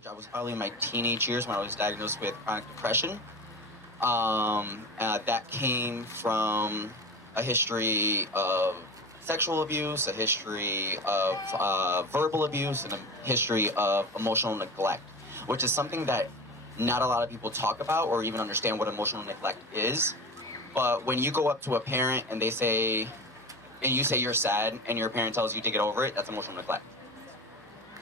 age. I was probably in my teenage years when I was diagnosed with chronic depression. That came from a history of sexual abuse, a history of verbal abuse, and a history of emotional neglect, which is something that not a lot of people talk about or even understand what emotional neglect is. But when you go up to a parent and they say, and you say you're sad, and your parent tells you to get over it, that's emotional neglect.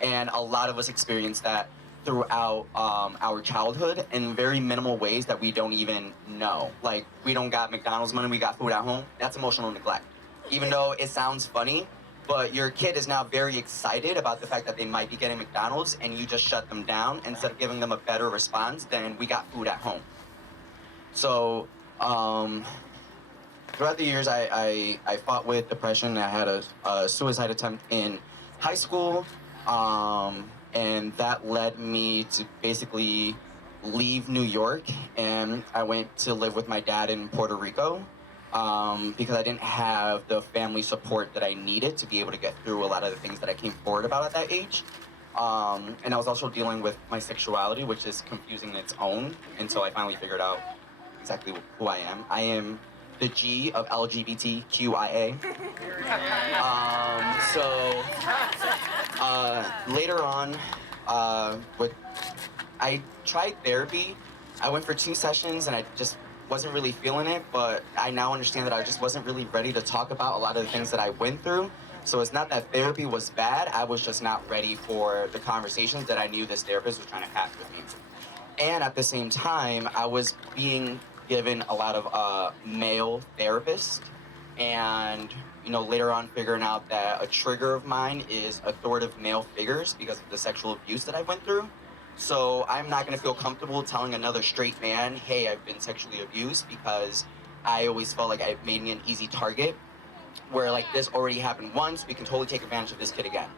And a lot of us experience that throughout our childhood in very minimal ways that we don't even know. Like, we don't got McDonald's money, we got food at home. That's emotional neglect. Even though it sounds funny, but your kid is now very excited about the fact that they might be getting McDonald's, and you just shut them down instead of giving them a better response than we got food at home. So throughout the years, I fought with depression. I had a suicide attempt in high school. And that led me to basically leave New York, and I went to live with my dad in Puerto Rico because I didn't have the family support that I needed to be able to get through a lot of the things that I came forward about at that age. And I was also dealing with my sexuality, which is confusing in its own, until I finally figured out exactly who I am. I am the G of LGBTQIA. Later on, I tried therapy. I went for 2 sessions and I just wasn't really feeling it, but I now understand that I just wasn't really ready to talk about a lot of the things that I went through. So it's not that therapy was bad, I was just not ready for the conversations that I knew this therapist was trying to have with me. And at the same time, I was being given a lot of male therapists, and later on figuring out that a trigger of mine is authoritative male figures because of the sexual abuse that I went through. So I'm not gonna feel comfortable telling another straight man, hey, I've been sexually abused, because I always felt like it made me an easy target, where like this already happened once, we can totally take advantage of this kid again.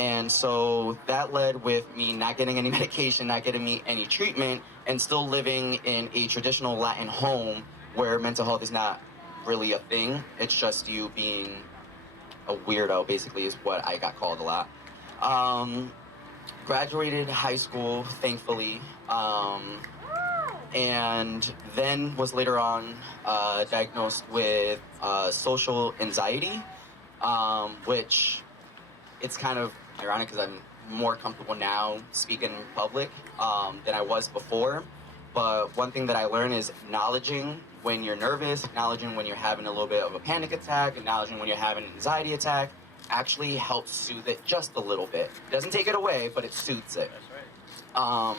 And so that led with me not getting any medication, not getting me any treatment, and still living in a traditional Latin home where mental health is not really a thing. It's just you being a weirdo, basically, is what I got called a lot. Graduated high school, thankfully, and then was later on diagnosed with social anxiety, which it's kind of ironic because I'm more comfortable now speaking in public than I was before. But one thing that I learned is acknowledging when you're nervous, acknowledging when you're having a little bit of a panic attack, acknowledging when you're having an anxiety attack actually helps soothe it just a little bit. It doesn't take it away, but it soothes it. That's right.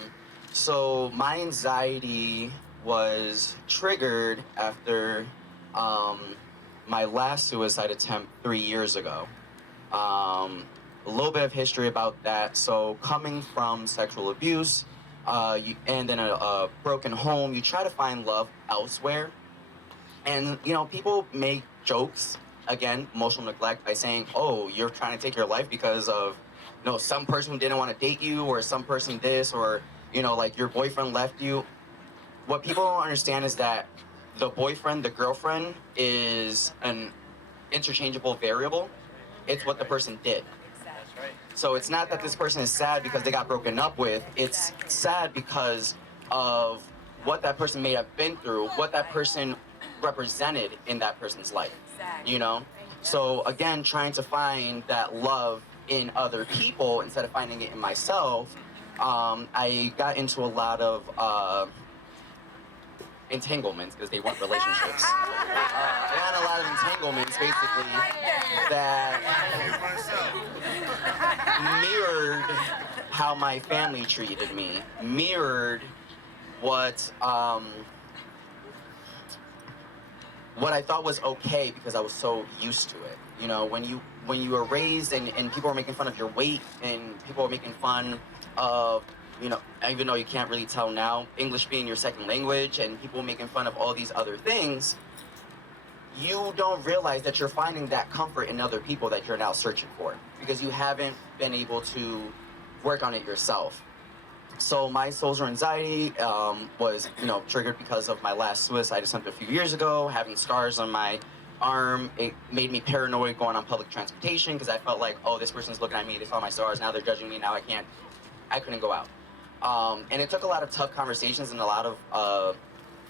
So my anxiety was triggered after my last suicide attempt 3 years ago. A little bit of history about that. So coming from sexual abuse, and then a broken home, you try to find love elsewhere. And, people make jokes, again, emotional neglect, by saying, oh, you're trying to take your life because of, some person who didn't want to date you, or some person this, or, like your boyfriend left you. What people don't understand is that the boyfriend, the girlfriend is an interchangeable variable. It's what the person did. So it's not that this person is sad because they got broken up with. It's sad because of what that person may have been through, what that person represented in that person's life, So again, trying to find that love in other people instead of finding it in myself, I got into a lot of entanglements, because they weren't relationships. I had a lot of entanglements, basically, that mirrored how my family treated me, mirrored what I thought was okay because I was so used to it. When you were raised and people were making fun of your weight, and people were making fun of, even though you can't really tell now, English being your second language, and people making fun of all these other things, you don't realize that you're finding that comfort in other people that you're now searching for, because you haven't been able to work on it yourself. So my social anxiety was, triggered because of my last suicide attempt a few years ago, having scars on my arm. It made me paranoid going on public transportation because I felt like, oh, this person's looking at me, they saw my scars, now they're judging me, now I can't I couldn't go out. And it took a lot of tough conversations and a lot of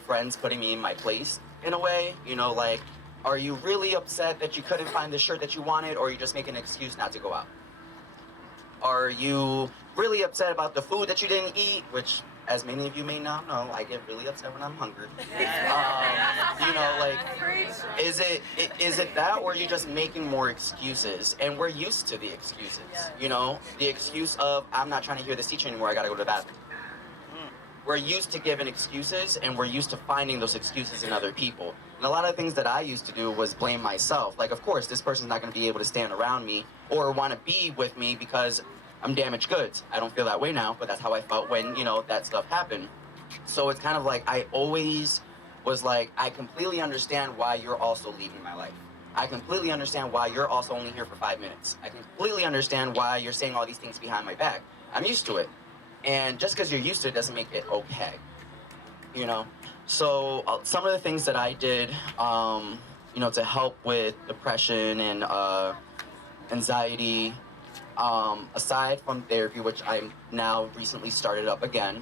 friends putting me in my place in a way. You know, like, are you really upset that you couldn't find the shirt that you wanted, or are you just making an excuse not to go out? Are you really upset about the food that you didn't eat, which, as many of you may not know, I get really upset when I'm hungry. You know, like, is it that, or are you just making more excuses? And we're used to the excuses, you know? The excuse of, I'm not trying to hear this teacher anymore, I gotta go to the bathroom. We're used to giving excuses, and we're used to finding those excuses in other people. And a lot of things that I used to do was blame myself. Like, of course, this person's not gonna be able to stand around me or wanna be with me because I'm damaged goods. I don't feel that way now, but that's how I felt when, you know, that stuff happened. So it's kind of like, I always was like, I completely understand why you're also leaving my life. I completely understand why you're also only here for 5 minutes. I completely understand why you're saying all these things behind my back. I'm used to it. And just because you're used to it doesn't make it okay, you know? So some of the things that I did, you know, to help with depression and anxiety, aside from therapy, which I'm now recently started up again.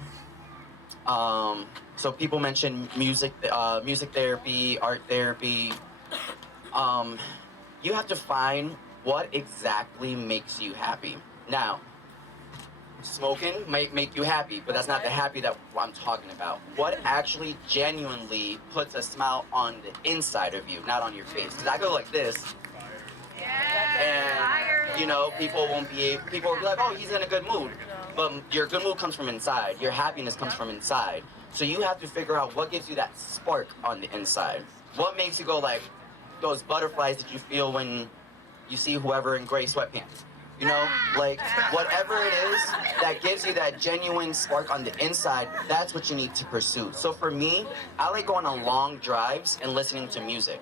So people mention music therapy, art therapy. You have to find what exactly makes you happy. Now, smoking might make you happy, but that's not the happy that I'm talking about. What actually genuinely puts a smile on the inside of you, not on your face? Because I go like this, and you know, people will be like, oh, he's in a good mood. But your good mood comes from inside. Your happiness comes from inside. So you have to figure out what gives you that spark on the inside. What makes you go like those butterflies that you feel when you see whoever in gray sweatpants. You know, like, whatever it is that gives you that genuine spark on the inside, that's what you need to pursue. So for me, I like going on long drives and listening to music.